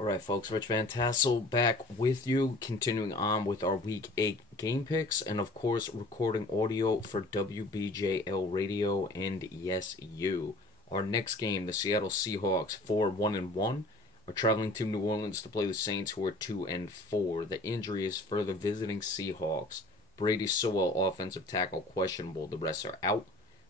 Alright, folks, Rich Van Tassel back with you, continuing on with our Week 8 game picks, and of course, recording audio for WBJL Radio and Yes You. Our next game, the Seattle Seahawks, 4-1-1, are traveling to New Orleans to play the Saints, who are 2-4. The injury is for the visiting Seahawks. Brady Sewell, offensive tackle, questionable. The rest are out.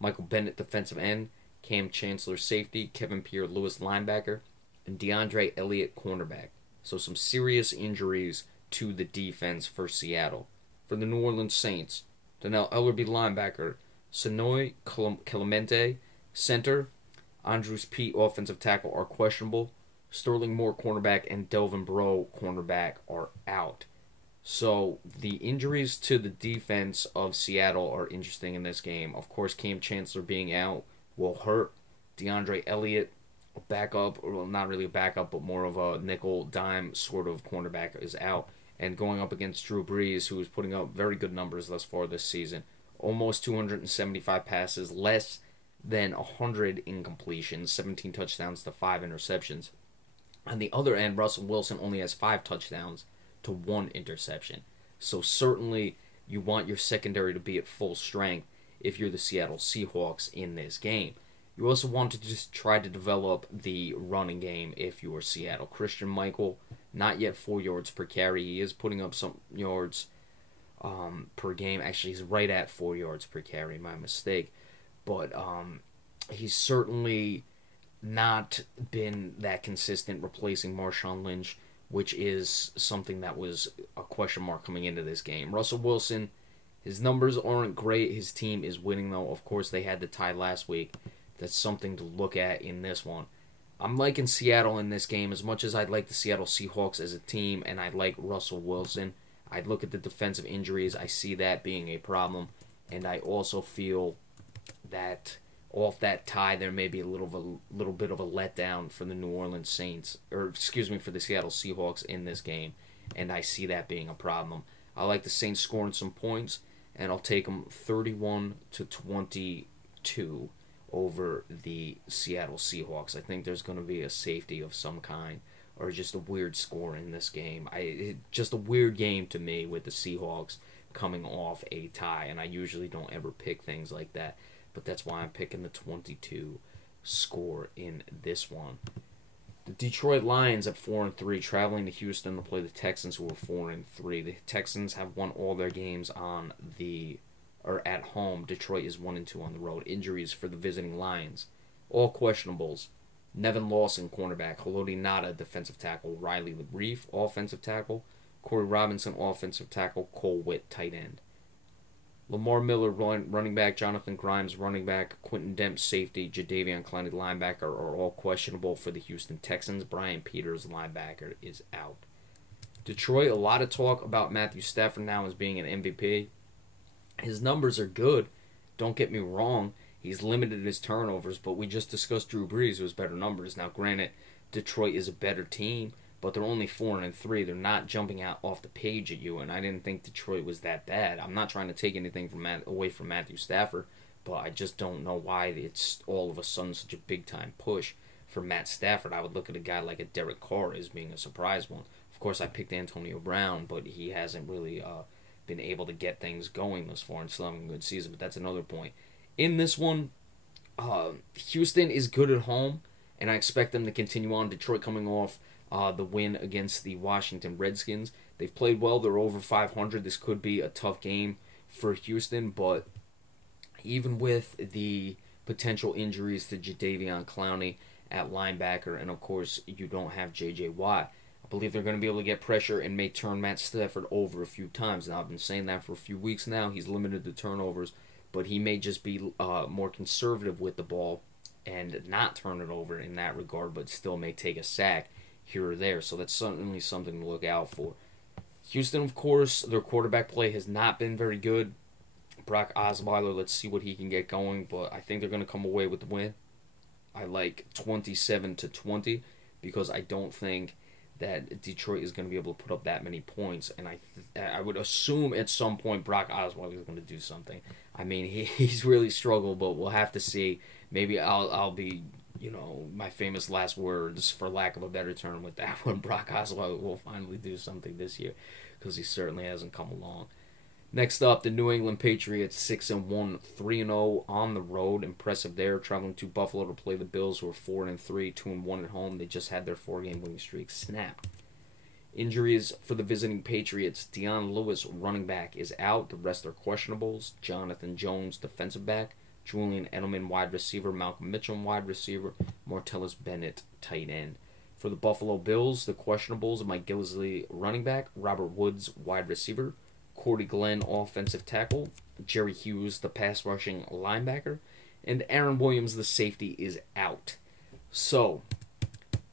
Michael Bennett, defensive end. Cam Chancellor, safety. Kevin Pierre-Lewis, linebacker. And DeAndre Elliott, cornerback. So some serious injuries to the defense for Seattle. For the New Orleans Saints, Donnell Ellerbe, linebacker. Sonoy Clemente, center. Andrews Pete, offensive tackle, are questionable. Sterling Moore, cornerback, and Delvin Breaux, cornerback, are out. So the injuries to the defense of Seattle are interesting in this game. Of course, Cam Chancellor being out will hurt. DeAndre Elliott, a backup, or well, not really a backup, but more of a nickel dime sort of cornerback, is out. And going up against Drew Brees, who is putting up very good numbers thus far this season. Almost 275 passes, less than 100 incompletions, 17 touchdowns to 5 interceptions. On the other end, Russell Wilson only has 5 touchdowns to 1 interception. So certainly you want your secondary to be at full strength if you're the Seattle Seahawks in this game. You also want to just try to develop the running game if you are Seattle. Christian Michael, not yet 4 yards per carry. He is putting up some yards per game. Actually, he's right at 4 yards per carry, my mistake. But he's certainly not been that consistent replacing Marshawn Lynch, which is something that was a question mark coming into this game. Russell Wilson, his numbers aren't great. His team is winning, though. Of course, they had the tie last week. That's something to look at in this one. I'm liking Seattle in this game as much as I'd like the Seattle Seahawks as a team, and I like Russell Wilson. I'd look at the defensive injuries. I see that being a problem, and I also feel that off that tie, there may be a little bit of a letdown for the New Orleans Saints, or excuse me, for the Seattle Seahawks in this game, and I see that being a problem. I like the Saints scoring some points, and I'll take them 31-22 over the Seattle Seahawks. I think there's going to be a safety of some kind, or just a weird score in this game. Just a weird game to me with the Seahawks coming off a tie, and I usually don't ever pick things like that. But that's why I'm picking the 22 score in this one. The Detroit Lions at 4-3, traveling to Houston to play the Texans, who are 4-3. The Texans have won all their games at home. Detroit is 1-2 on the road. Injuries for the visiting Lions, all questionables. Nevin Lawson, cornerback. Haloti Ngata, defensive tackle. Riley Reef, offensive tackle. Corey Robinson, offensive tackle. Cole Witt, tight end. Lamar Miller, running back. Jonathan Grimes, running back. Quentin Demps, safety. Jadeveon Clowney, linebacker, are all questionable for the Houston Texans. Brian Peters, linebacker, is out. Detroit, a lot of talk about Matthew Stafford now as being an MVP. His numbers are good. Don't get me wrong. He's limited his turnovers, but we just discussed Drew Brees, who has better numbers. Now, granted, Detroit is a better team, but they're only 4-3. They're not jumping out off the page at you, and I didn't think Detroit was that bad. I'm not trying to take anything away from Matthew Stafford, but I just don't know why it's all of a sudden such a big-time push for Matt Stafford. I would look at a guy like a Derek Carr as being a surprise one. Of course, I picked Antonio Brown, but he hasn't really been able to get things going thus far and still having a good season, but that's another point. In this one, Houston is good at home, and I expect them to continue on. Detroit coming off the win against the Washington Redskins. They've played well. They're over 500. This could be a tough game for Houston, but even with the potential injuries to Jadeveon Clowney at linebacker, and of course you don't have J.J. Watt, I believe they're going to be able to get pressure and may turn Matt Stafford over a few times. Now, I've been saying that for a few weeks now. He's limited to turnovers, but he may just be more conservative with the ball and not turn it over in that regard, but still may take a sack here or there. So that's certainly something to look out for. Houston, of course, their quarterback play has not been very good. Brock Osweiler, let's see what he can get going, but I think they're going to come away with the win. I like 27-20 because I don't think that Detroit is going to be able to put up that many points, and I would assume at some point Brock Osweiler is going to do something. I mean, he's really struggled, but we'll have to see. Maybe I'll be my famous last words, for lack of a better term, with that one. Brock Osweiler will finally do something this year, because he certainly hasn't come along. Next up, the New England Patriots, 6-1, 3-0 on the road. Impressive there, traveling to Buffalo to play the Bills, who are 4-3, 2-1 at home. They just had their 4-game winning streak snapped. Injuries for the visiting Patriots: Deion Lewis, running back, is out. The rest are questionables. Jonathan Jones, defensive back. Julian Edelman, wide receiver. Malcolm Mitchell, wide receiver. Martellus Bennett, tight end. For the Buffalo Bills, the questionables: Mike Gillislee, running back. Robert Woods, wide receiver. Cordy Glenn, offensive tackle. Jerry Hughes, the pass rushing linebacker. And Aaron Williams, the safety, is out. So,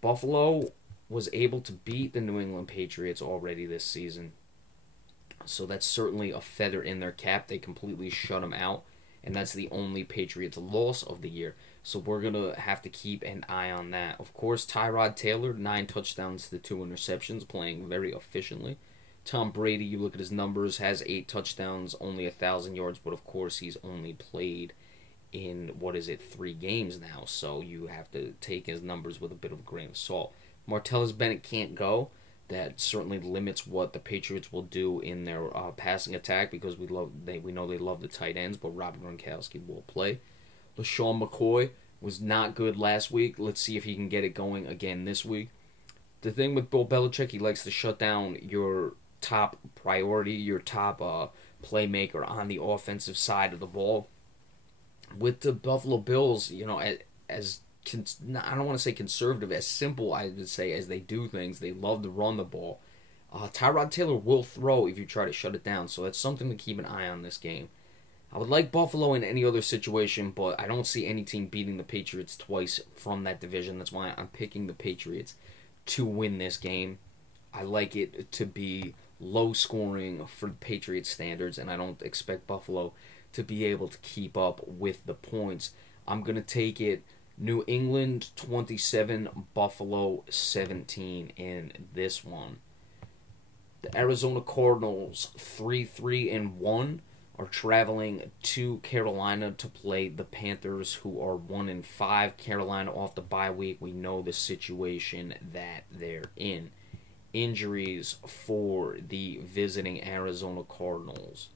Buffalo was able to beat the New England Patriots already this season. So that's certainly a feather in their cap. They completely shut them out. And that's the only Patriots loss of the year. So we're going to have to keep an eye on that. Of course, Tyrod Taylor, 9 touchdowns to 2 interceptions, playing very efficiently. Tom Brady, you look at his numbers, has 8 touchdowns, only 1,000 yards, but of course he's only played in, 3 games now, so you have to take his numbers with a bit of a grain of salt. Martellus Bennett can't go. That certainly limits what the Patriots will do in their passing attack, because we know they love the tight ends, but Rob Gronkowski will play. LaShawn McCoy was not good last week. Let's see if he can get it going again this week. The thing with Bill Belichick, he likes to shut down your top priority, your top playmaker on the offensive side of the ball. With the Buffalo Bills, as I don't want to say conservative, as simple, I would say, as they do things, they love to run the ball. Tyrod Taylor will throw if you try to shut it down, so that's something to keep an eye on this game. I would like Buffalo in any other situation, but I don't see any team beating the Patriots twice from that division. That's why I'm picking the Patriots to win this game. I like it to be low scoring for Patriots standards, and I don't expect Buffalo to be able to keep up with the points. I'm going to take it New England 27, Buffalo 17 in this one. The Arizona Cardinals, 3-1, are traveling to Carolina to play the Panthers, who are 1-5. Carolina off the bye week. We know the situation that they're in. Injuries for the visiting Arizona Cardinals: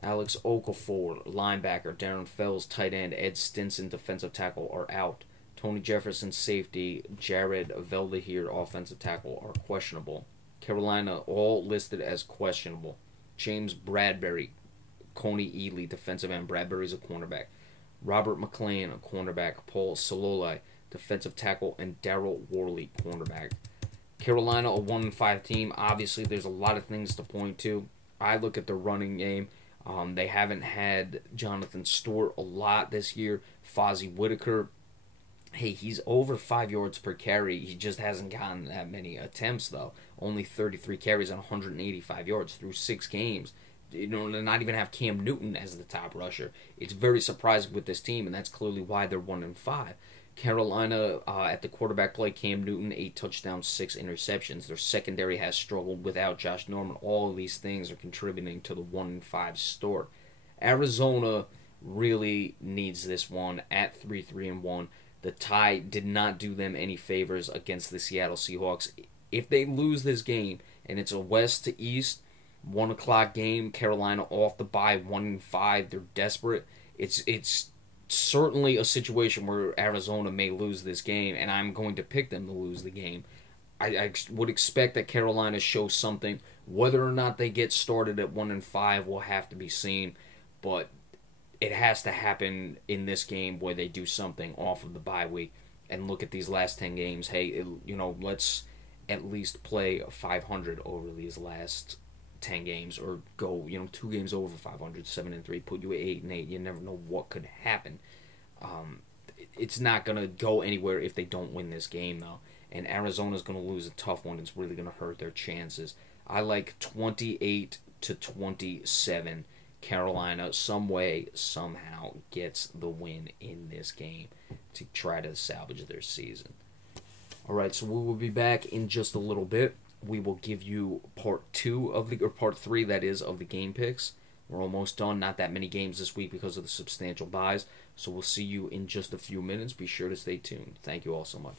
Alex Okafor, linebacker. Darren Fells, tight end. Ed Stinson, defensive tackle, are out. Tony Jefferson, safety. Jared Veldheer, offensive tackle, are questionable. Carolina, all listed as questionable. James Bradbury, Coney Ely, defensive end. Bradbury's a cornerback. Robert McClain, a cornerback. Paul Sololai, defensive tackle, and Darryl Worley, cornerback. Carolina, a 1-5 team. Obviously, there's a lot of things to point to. I look at the running game. They haven't had Jonathan Stewart a lot this year. Fozzie Whitaker, hey, he's over 5 yards per carry. He just hasn't gotten that many attempts, though. Only 33 carries and 185 yards through 6 games. To not even have Cam Newton as the top rusher. It's very surprising with this team, and that's clearly why they're 1-5. Carolina, at the quarterback play, Cam Newton, 8 touchdowns, 6 interceptions. Their secondary has struggled without Josh Norman. All of these things are contributing to the 1-5 start. Arizona really needs this one at 3-1. The tie did not do them any favors against the Seattle Seahawks. If they lose this game, and it's a west to east, 1 o'clock game, Carolina off the bye, 1-5, they're desperate. It's certainly a situation where Arizona may lose this game, and I'm going to pick them to lose the game. I would expect that Carolina shows something. Whether or not they get started at 1-5 will have to be seen, but it has to happen in this game where they do something off of the bye week and look at these last 10 games. Hey, let's at least play 500 over these last 10 games, or go 2 games over 500, 7-3, put you at 8-8. You never know what could happen. It's not gonna go anywhere if they don't win this game, though, and Arizona's gonna lose a tough one. It's really gonna hurt their chances. I like 28-27. Carolina, some way, somehow, gets the win in this game to try to salvage their season. Alright, so we will be back in just a little bit. We will give you part 3, that is, of the game picks. We're almost done. Not that many games this week because of the substantial buys. So we'll see you in just a few minutes. Be sure to stay tuned. Thank you all so much.